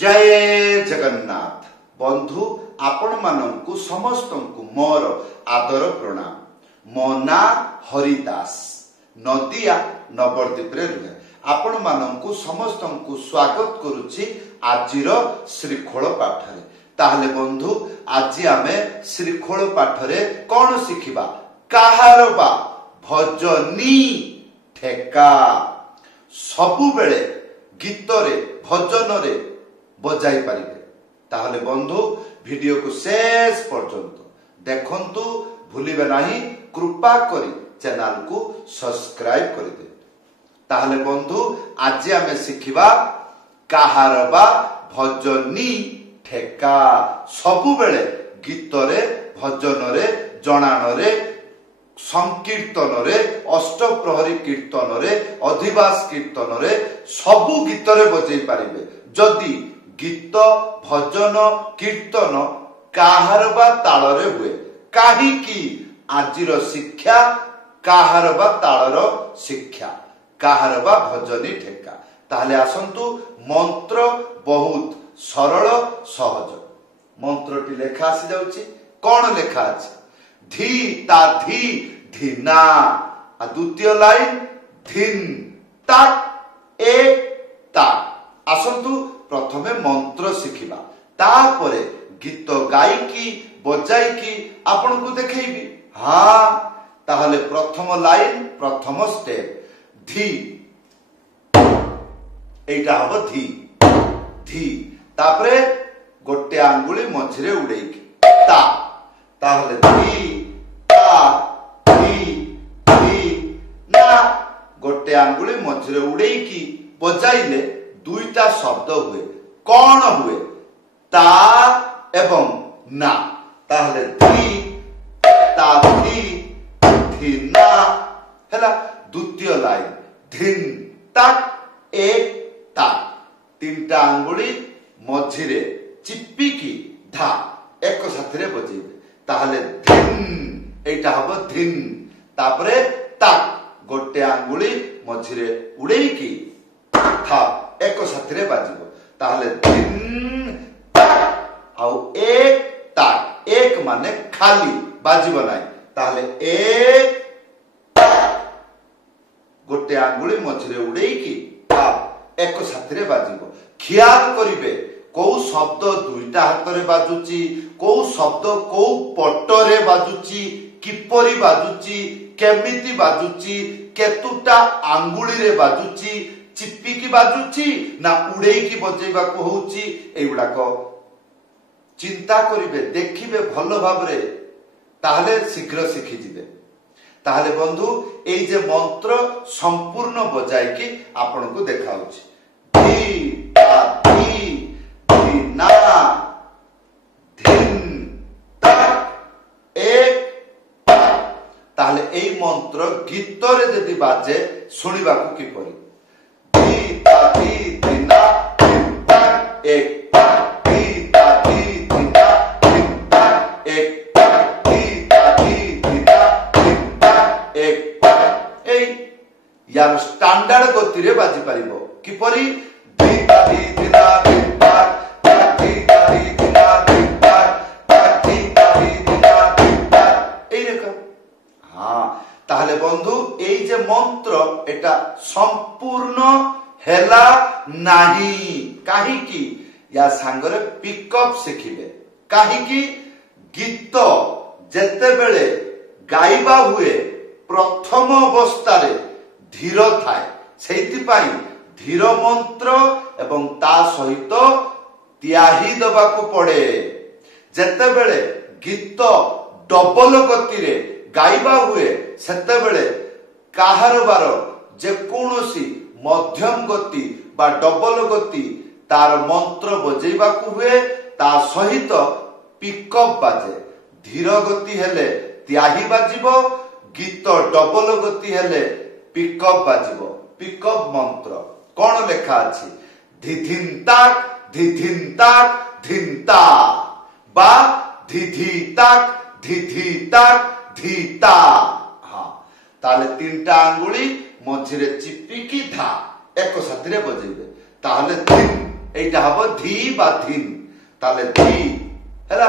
जय जगन्नाथ बंधु आपण मानंकु समस्तंकु मोर आदर प्रणाम। मो ना हरिदास नदिया नवद्वीप रे रुहे आपण मानंकु समस्तंकु स्वागत करूछि आजिर श्रीखोल पाठरे। ताहले बंधु आज आमे श्रीखोल पाठरे कौन शिखिबा काहार बा भजनी ठेका सबु बेले गीतरे भजनरे बजाई पारिबे। ताहले बंधु वीडियो को शेष पर्यंत देखंतु भूलिबे नाही, कृपा करी चैनल को सब्सक्राइब कर दे। ताहले बंधु आज आमे शिखिबा काहार बा भजनी ठेका सबु बेले गीतरे भजनरे जणाणरे संकीर्तन अष्टप्रहरी कीर्तन अधिवास कीर्तन सबु गीतरे बजै पारिबे। जदि गीत भजन कीर्तन काहार बा ताଳରେ हुए काहीकि आजिर शिक्षा काहार बा ताळर शिक्षा काहार बा भजनी ठेका। ताहले आसंतु मंत्र बहुत सरल सहज मंत्रटी लेखा आसी जाउची। कोन लेखा अछि? धी ता धी धीना आ द्वितीय लाइन धिन ताक ए ताक। आसंतु प्रथमे मंत्र शिखिबा तापरे गीत गायकी बजाइकी आपन को देखैबी। हाँ ताहले प्रथम लाइन प्रथम स्टेप धी एटा हबो धी धी तापरे गोटे आंगुली मझिरे उड़ेइकी ता ताहले धी ता धी धी ना गोटे आंगुली मझिरे उड़ेइकी बजाइले दुईटा शब्द हुए। कौन हुए? ता एवं ना। ताहले धी ता धी धी ना हैला। द्वितीय लाइन धिन ताक ए ताक तीनटा आंगुली मझिरे चिप्पिकी धा एक साथरे बजेबे। ताहले धिन एटा हबो धिन तापरे ताक गोटे आंगुली मझिरे उड़ेइकी था एक साथरे बाजिबो। ताहले धिन ताक आउ एक ताक एक माने खाली बाजिबो नाही। ताहले एक गोटे आंगुली मझिरे उड़ेइकी था एक साथरे बाजिबो। ख्याल करिवे को शब्द दुईटा हातरे बाजुची को शब्द को पटरे बाजुची किपरि बाजुची केमिति बाजुची केतुटा आंगुली रे बाजुची चिप्पिकी बाजुची ना उड़ेइकी बजेबा को होउची एगुडा को चिंता करिवे देखिबे भलो भाबरे ताहले शीघ्र शिखि जिवे। ताहले बंधु एई जे मंत्र संपूर्ण बजाइकी आपन को देखाउची धी ता धी धी ना धिन ताक एक ताहले एई मंत्र गीतरे जदि बाजे सुनिबा को किपरि धी ता धी धी ना धिन ताक एक धी ता धी धी ना धिन ताक एक धी ता धी धी ना धिन ताक एक एई यार स्टैंडर्ड गति रे बाजी परिबो किपरि धी ता धी धी ना धिन ताक धी ता धी धी ना धिन ताक धी ता धी धी ना धिन ताक एई रेखा। हाँ ताहले बंधु एई जे मंत्र एटा संपूर्ण हेला नाही काहीकि या सांगरे पिकअप शिखिबे। काहीकि गीत जेते बेले गाइबा हुए प्रथम अवस्थारे धीर थाए सेति पाई धीर मंत्र एवं ता सहित त्याही दबाकू पड़े। जेते बेले गीत डबल गति रे गाइबा हुए सेते बेले काहार बार जे कोनोसी मध्यम गति बा डबल गति तार मंत्र बजेबा को हुए ता सहित पिकअप बाजे। धीर गति हेले त्याही बाजिबो गीत डबल गति हेले पिकअप बाजिबो। पिकअप मंत्र कौन लेखा अछि? धिधिन ताक धिधिन ताक धिनता बा धिधि ताक धिधि ताक धीता। हाँ ताले तीनटा आंगुली मझिरे चिप्पिकी धा एक साथरे बजेबे। ताहले धिन এইটা হব ধি বা ধিন তাহলে ধি হেলা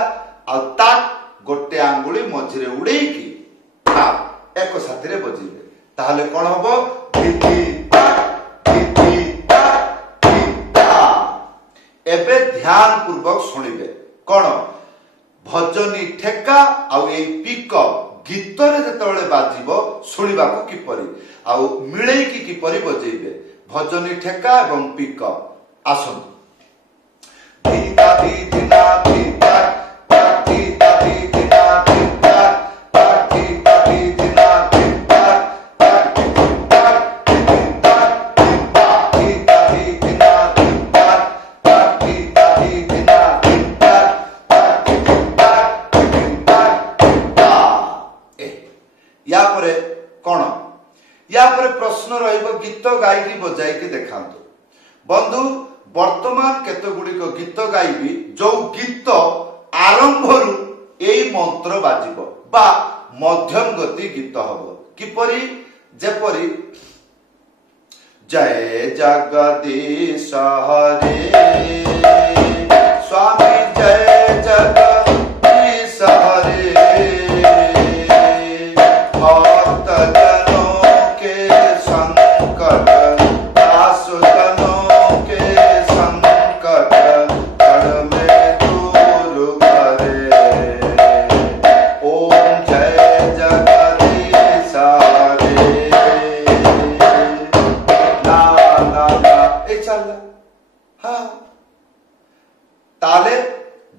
আর তাক গোটে আঙ্গুলি মঝিরে উড়েইকি তাপ এক সাথে বজাইবে তাহলে কোন হব ধি ধি তাক ধি ধি তাক ধি তা এবে ধ্যান পূর্বক শুনিবে কোন ভজনী ঠেকা আউ এই পিকঅপ গীতরে যেতବେଳେ বাজিব শুনিବାକୁ কিপରି ଆଉ ମିଳେଇକି କିପରି ବଜେଇବେ ଭଜনী ଠେକା ଏବଂ ପିକଅପ ଆସନ୍ତୁ ଧୀତା ଧୀତା ଧୀତା ଧୀତା ଧୀତା ଧୀତା ଧୀତା ଧୀତା ଧୀତା प्रश्न गीत गाई बजाई देखातु बंधु वर्तमान केते गुड़िक गीत गाइबी जो गीत आरंभ यही मंत्र बाजिब बा मध्यम गति गीत हब किपरि जेपरि जय जगदीश हरे स्वामी जय जगदीश हरे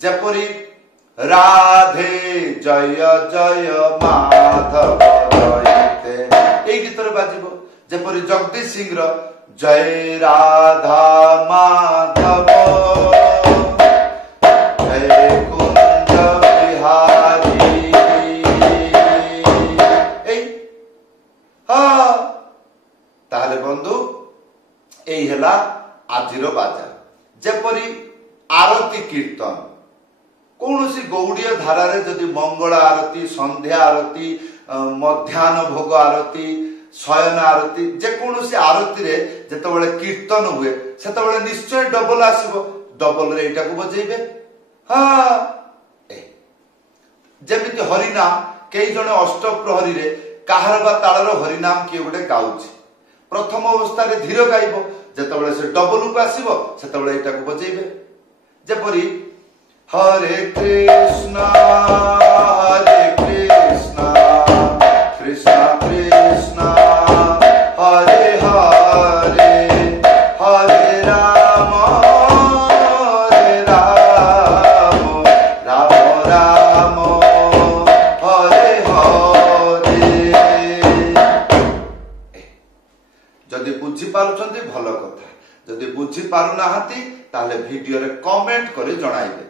जेपरी राधे जय जय माधव जयते ए गीत बाजिबो जेपरी जगदीश सिंह रो जय राधा माधव जय कुंज बिहारी ए हां ताहले बंधु एई हला आजिरो बाजा जेपरी आरती कीर्तन कौन सी गौड़ीय धारा जदि मंगल आरती संध्या आरती मध्याह्न भोग आरती शयन आरती जेकोसी आरती रे जेतबेले कीर्तन हुए सेतबेले निश्चय डबल आसीबो डबल रे एटा को बजेइबे हां जेमिति हरिनाम कई जने अष्टप्रहरी रे काहर बा ताळर हरिनाम किए गोटे गाउछि प्रथम अवस्था रे धीर गाइबो जेतबेले से डबल को आसीबो सेतबेले एटा को बजेइबे जेपरि हरे कृष्णा कृष्णा कृष्णा हरे हरे हरे राम राम राम हरे हरे जदि बुझी पारुछंती भलो कथा जदि बुझी पारु नाहंती ताले वीडियो रे कमेंट करी जणाइबे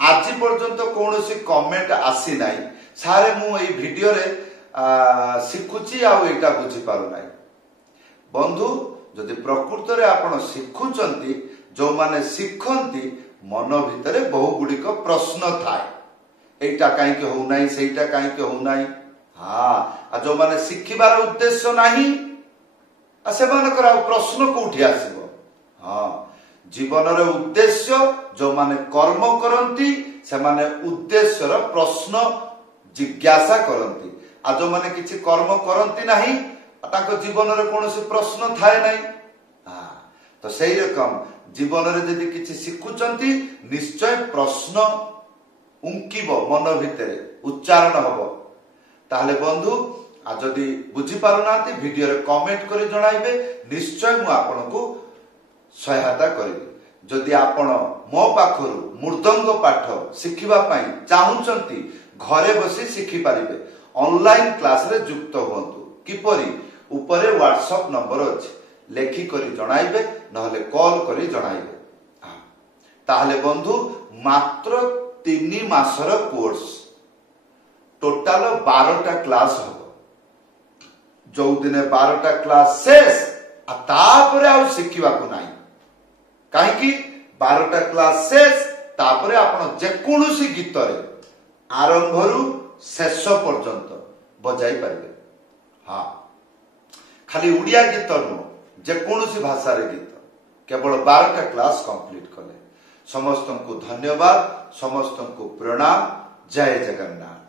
आज पर्यंत कौन सी कमेंट आसी नाई सारे मु ए वीडियो रे शिखुची आउ एटा बुझी पारु नाई बंधु जदि प्रकृत रे आपण शिखुचंती जो माने शिखंती मन भितरे बहु गुडी को प्रश्न थाए एटा काई के हो नाई सेटा काई के हो नाई हां आ जो माने शिखिबार उद्देश्य नाही आ से मानकर प्रश्न कोठी आसीबो हां जीवन रे उद्देश्य जो माने कर्म करंती से माने उद्देश्य रो प्रश्न जिज्ञासा करंती आ जो माने किछि कर्म करंती नाही ताको जीवन रे कोनोसी प्रश्न थाए नाही हां तो सही रकम जीवन रे यदि किछि सिखुचंती निश्चय प्रश्न उंकीबो मन भितरे उच्चारण हबो ताहले बंधु आ जदि बुझी पारु नांती वीडियो रे कमेंट करी जणाइबे निश्चय मु आपनको सहायता करिबे जदि आपण मो पाखरु मृदंग पाठ शिखिबा पई चाहुचंती घरे बसी शिखि पारिबे ऑनलाइन क्लास रे युक्त होंतु किपरि ऊपरे व्हाट्सएप नंबर अछि लेखि करी जणाइबे नहले कॉल करी जणाइबे ताहले बंधु मात्र 3 मासर कोर्स टोटल 12टा क्लास हबो जो दिने 12टा क्लास शेष आ तापरे आ शिखिबा को नाही काहे कि 12टा क्लास शेष तापरे आपण जे कोनोसी गीत रे आरंभ रु शेष पर्यंत बजाई पारिबे हां खाली उड़िया गीत न जे कोनोसी भाषा रे गीत केवल 12टा क्लास कंप्लीट कले। समस्त को धन्यवाद, समस्त को प्रणाम। जय जगन्नाथ।